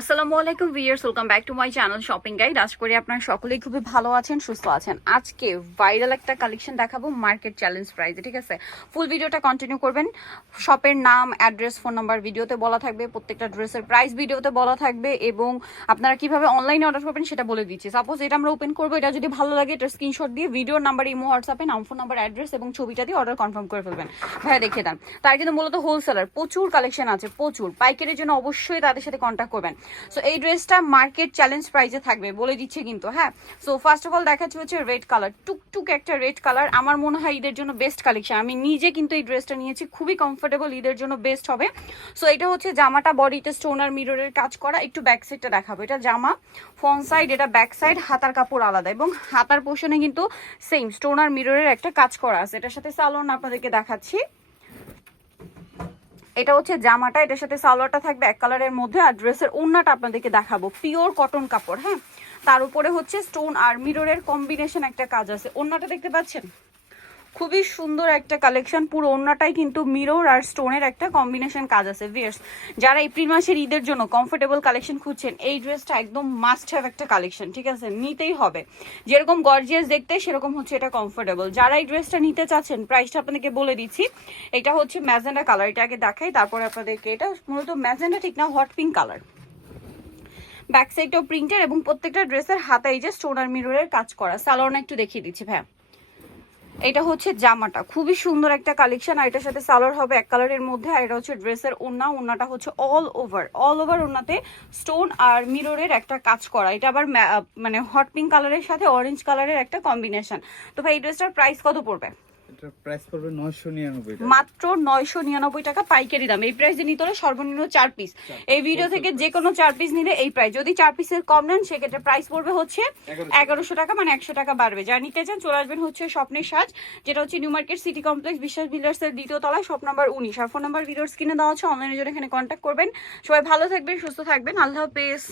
আসসালামু আলাইকুম viewers, welcome back to my channel shopping guide. আশা করি আপনারা সকলেই খুবই ভালো আছেন, সুস্থ আছেন। আজকে ভাইরাল একটা কালেকশন দেখাবো মার্কেট চ্যালেঞ্জ প্রাইসে, ঠিক আছে? ফুল ভিডিওটা কন্টিনিউ করবেন। শপের নাম, অ্যাড্রেস, ফোন নাম্বার ভিডিওতে বলা থাকবে, প্রত্যেকটা ড্রেসের প্রাইস ভিডিওতে বলা থাকবে এবং আপনারা কিভাবে অনলাইনে অর্ডার করবেন সেটা বলে দিচ্ছি। সাপোজ এটা আমরা ওপেন করবো, এটা যদি ভালো লাগে এটা স্ক্রিনশট দিয়ে ভিডিওর নাম্বার, ইমো, হোয়াটসঅ্যাপে নাম, ফোন নাম্বার, অ্যাড্রেস এবং ছবিটা দিয়ে অর্ডার কনফার্ম করে ফেলবেন। ভাইয়া দেখিয়ে দেন। তার কিন্তু মূলত হোলসেলার, প্রচুর কালেকশন আছে, প্রচুর। পাইকারির জন্য অবশ্যই তাদের সাথে কন্ট্যাক্ট করবেন। সো এই ড্রেসটা মার্কেট চ্যালেঞ্জ প্রাইসে থাকবে, বলে দিচ্ছে কিন্তু। হ্যাঁ, সো ফার্স্ট অফ অল দেখাচ্ছি হচ্ছে রেড কালার, টুকটুক একটা রেড কালার। আমার মনে হয় ঈদের জন্য বেস্ট কালেকশন। আমি নিজে কিন্তু এই ড্রেসটা নিয়েছি, খুবই কমফোর্টেবল, ঈদের জন্য বেস্ট হবে। সো এটা হচ্ছে জামাটা বডিতে স্টোন আর মিররের কাজ করা। একটু ব্যাক সাইডটা দেখাবো। এটা জামা ফ্রন্ট সাইড, এটা ব্যাক সাইড, হাতার কাপড় আলাদা এবং হাতার পোর্শনে কিন্তু সেম স্টোন আর মিররের একটা কাজ করা আছে। এটার সাথে সালোয়ার আপনাদেরকে দেখাচ্ছি। এটা হচ্ছে জামাটা, এটার সাথে সালোয়ারটা থাকবে এক কালারের মধ্যে। আর ড্রেসের ওড়নাটা আপনাদেরকে দেখাবো, পিওর কটন কাপড়। হ্যাঁ, তার উপরে হচ্ছে স্টোন আর মিররের কম্বিনেশন একটা কাজ আছে। ওড়নাটা দেখতে পাচ্ছেন, খুবই সুন্দর একটা কালেকশন। পুরো ওড়নাটাই কিন্তু মিরর আর স্টোনের একটা কম্বিনেশন কাজ আছে। ভিউয়ার্স, যারা এপ্রিল মাসের ঈদের জন্য কমফোর্টেবল কালেকশন খুঁজছেন, এই ড্রেসটা একদম মাস্ট হ্যাভ একটা কালেকশন, ঠিক আছে? নিতেই হবে। যেরকম গর্জিয়াস দেখতে সেরকম হচ্ছে এটা কমফোর্টেবল। যারা এই ড্রেসটা নিতে চাচ্ছেন, প্রাইসটা আপনাদেরকে বলে দিচ্ছি। এটা হচ্ছে ম্যাজেন্ডা কালার, এটা আগে দেখাই তারপরে আপনাদেরকে। এটা মূলত ম্যাজেন্ডা ঠিক না, হট পিঙ্ক কালার। ব্যাক সাইডটাও প্রিন্টের এবং প্রত্যেকটা ড্রেসের হাতায় যে স্টোন আর মিররের কাজ করা। সালোয়ারটা একটু দেখিয়ে দিচ্ছি ভাই। এটা হচ্ছে জামাটা, খুবই সুন্দর একটা কালেকশন। আর এটার সাথে সালোয়ার হবে এক কালারের মধ্যে। আর এটা হচ্ছে ড্রেসের ওড়না, ওড়নাটা হচ্ছে অল ওভার ওড়নাতে স্টোন আর মিররের একটা কাজ করা। এটা আবার মানে হট পিঙ্ক কালারের সাথে অরেঞ্জ কালারের একটা কম্বিনেশন। তো ভাই এই ড্রেসটার প্রাইস কত পড়বে? প্রাইস পড়বে 999 টাকা, মাত্র 999 টাকা পাইকারি দাম। এই প্রাইসে নিতে হলে সর্বনিম্ন 4 পিস। এই ভিডিও থেকে যে কোনো 4 পিস নিলে এই প্রাইস। যদি 4 পিসের কম নেন সেক্ষেত্রে প্রাইস পড়বে হচ্ছে 1100 টাকা, মানে 100 টাকা বাড়বে। যারা নিতে চান চলে আসবেন হচ্ছে স্বপ্নের সাজ, যেটা হচ্ছে নিউ মার্কেট সিটি কমপ্লেক্স, বিশ্বাস বিল্ডার্সের দ্বিতীয় তলায়, শপ নাম্বার 19। আর ফোন নাম্বার ভিডিওর স্ক্রিনে দেওয়া আছে, অনলাইনে জন্য এখানে কন্ট্যাক্ট করবেন। সবাই ভালো থাকবেন, সুস্থ থাকবেন, আল্লাহ হাফেজ।